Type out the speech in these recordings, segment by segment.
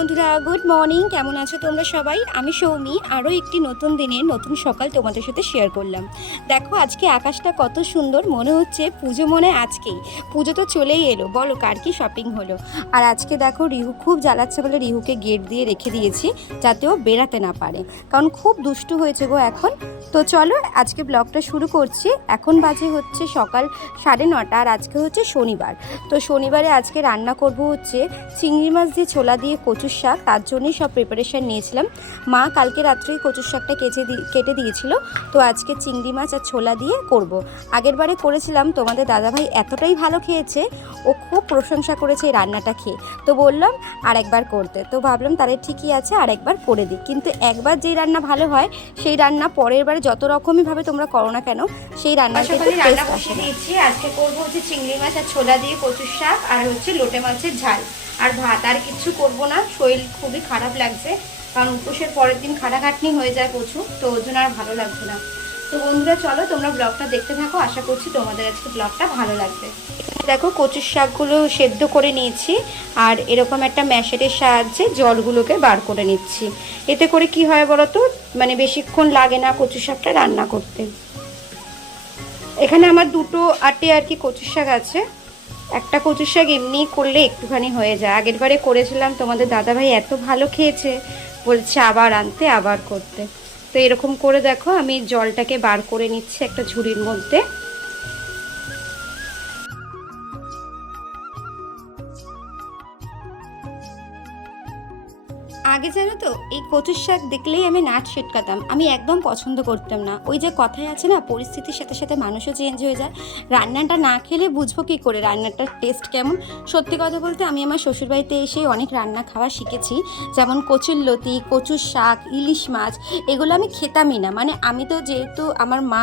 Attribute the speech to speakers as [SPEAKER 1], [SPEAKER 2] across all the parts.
[SPEAKER 1] বন্ধুরা good morning কেমন আছো তোমরা সবাই? আমি সৌমি, আরও একটি নতুন দিনের নতুন সকাল তোমাদের সাথে শেয়ার করলাম। দেখো, আজকে আকাশটা কত সুন্দর, মনে হচ্ছে পুজো মনে আজকেই। পুজো তো চলেই এলো, বলো কার কি শপিং হলো? আর আজকে দেখো, রিহু খুব জ্বালাচ্ছে বলে রিহুকে গেট দিয়ে রেখে দিয়েছি, যাতে ও বেরাতে না পারে। কারণ খুব দুষ্টু হয়েছে গো এখন। তো চলো, আজকে ব্লগটা শুরু করছি। এখন বাজে হচ্ছে সকাল সাড়ে নটা, আর আজকে হচ্ছে শনিবার। তো শনিবারে আজকে রান্না করব হচ্ছে চিংড়ি মাছ দিয়ে ছোলা দিয়ে কচুর শাক তার জন্যই সব প্রিপারেশান নিয়েছিলাম। মা কালকে রাত্রেই কচুর শাকটা কেচে কেটে দিয়েছিল। তো আজকে চিংড়ি মাছ আর ছোলা দিয়ে করব। আগের বারে করেছিলাম তোমাদের দাদাভাই এতটাই ভালো খেয়েছে ও খুব প্রশংসা করেছে এই রান্নাটা খেয়ে। তো বললাম আর একবার করতে। তো ভাবলাম তাহলে ঠিকই আছে আর একবার করে দিই। কিন্তু একবার যেই রান্না ভালো হয় সেই রান্না পরের বারে যত রকমইভাবে তোমরা করো না কেন সেই কিন্তু
[SPEAKER 2] রান্না
[SPEAKER 1] আসে
[SPEAKER 2] আজকে করব হচ্ছে চিংড়ি মাছ আর ছোলা দিয়ে কচুর শাক আর হচ্ছে লোটে মাছের ঝাল। আর ভাত আর কিচ্ছু করব না। শরীর খুবই খারাপ লাগছে, কারণ উপোসের পরের দিন খাটাখাটনি হয়ে যায় প্রচুর, তো ওর জন্য আর ভালো লাগছে না। তো বন্ধুরা, চলো তোমরা ব্লগটা দেখতে থাকো, আশা করছি তোমাদের আজকে ব্লগটা ভালো লাগবে। দেখো কচুর শাকগুলো সেদ্ধ করে নিয়েছি, আর এরকম একটা ম্যাশেটের সাহায্যে জলগুলোকে বার করে নিচ্ছি। এতে করে কি হয় বলো তো মানে বেশিক্ষণ লাগে না কচু শাকটা রান্না করতে। এখানে আমার দুটো আটে আর কি কচুর শাক আছে। একটা কচুর শাক এমনি করলে একটুখানি হয়ে যায়। আগের বারে করেছিলাম, তোমাদের দাদাভাই এত ভালো খেয়েছে, বলছে আবার আনতে, আবার করতে। তো এরকম করে দেখো, আমি জলটাকে বার করে নিচ্ছি একটা ঝুড়ির মধ্যে।
[SPEAKER 1] আগে জানো তো, এই কচুর শাক দেখলেই আমি নাট ছিটকাতাম। আমি একদম পছন্দ করতাম না। ওই যে কথায় আছে না, পরিস্থিতির সাথে সাথে মানুষও চেঞ্জ হয়ে যায়। রান্নাটা না খেলে বুঝব কী করে রান্নাটার টেস্ট কেমন? সত্যি কথা বলতে আমি আমার শ্বশুরবাড়িতে এসে অনেক রান্না খাওয়া শিখেছি। যেমন কচুর লতি, কচুর শাক, ইলিশ মাছ, এগুলো আমি খেতামই না। মানে আমি তো যেহেতু আমার মা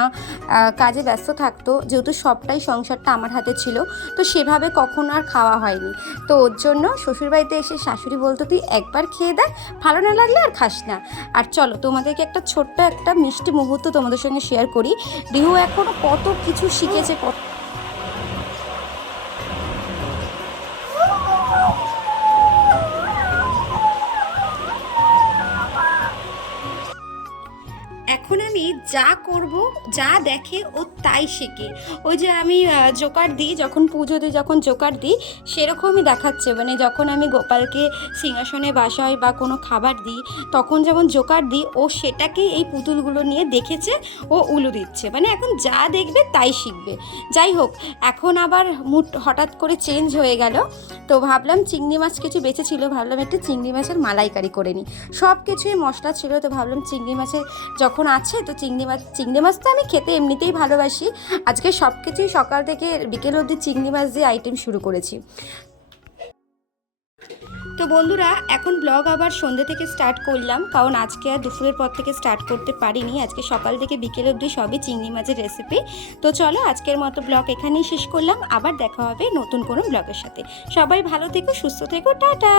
[SPEAKER 1] কাজে ব্যস্ত থাকতো, যেহেতু সবটাই সংসারটা আমার হাতে ছিল, তো সেভাবে কখনো আর খাওয়া হয়নি। তো ওর জন্য শ্বশুরবাড়িতে এসে শাশুড়ি বলতো, তুই একবার খেয়ে দেখ ভালো না লাগলে আর খাস না। আর চলো, তোমাদেরকে একটা ছোট্ট একটা মিষ্টি মুহূর্ত তোমাদের সঙ্গে শেয়ার করি। রিহু এখনও কত কিছু শিখেছে, কত এখন আমি যা করব, যা দেখে ও তাই শেখে। ওই যে আমি জোকার দিই, যখন পুজো দিই, যখন জোকার দিই, সেরকমই দেখাচ্ছে। মানে যখন আমি গোপালকে সিংহাসনে বাসায় বা কোনো খাবার দিই, তখন যেমন জোকার দিই, ও সেটাকে এই পুতুলগুলো নিয়ে দেখেছে, ও উলু দিচ্ছে। মানে এখন যা দেখবে, তাই শিখবে। যাই হোক, এখন আবার মুড হঠাৎ করে চেঞ্জ হয়ে গেল। তো ভাবলাম চিংড়ি মাছ কিছু বেঁচে ছিল ভাবলাম একটু চিংড়ি মাছের মালাইকারি করে নিই। সব কিছুই মশলা ছিল, তো ভাবলাম চিংড়ি মাছের যখন আছে, তো চিংড়ি মাছ চিংড়ি মাছ তো আমি খেতে এমনিতেই ভালোবাসি। আজকে সব কিছুই সকাল থেকে বিকেল অবধি চিংড়ি মাছ দিয়ে আইটেম শুরু করেছি। তো বন্ধুরা, এখন ব্লগ আবার সন্ধ্যে থেকে স্টার্ট করলাম, কারণ আজকে আর দুপুরের পর থেকে স্টার্ট করতে পারিনি। আজকে সকাল থেকে বিকেল অবধি সবই চিংড়ি মাছের রেসিপি তো চলো, আজকের মতো ব্লগ এখানেই শেষ করলাম। আবার দেখা হবে নতুন কোনো ব্লগের সাথে। সবাই ভালো থেকো, সুস্থ থেকো, টাটা!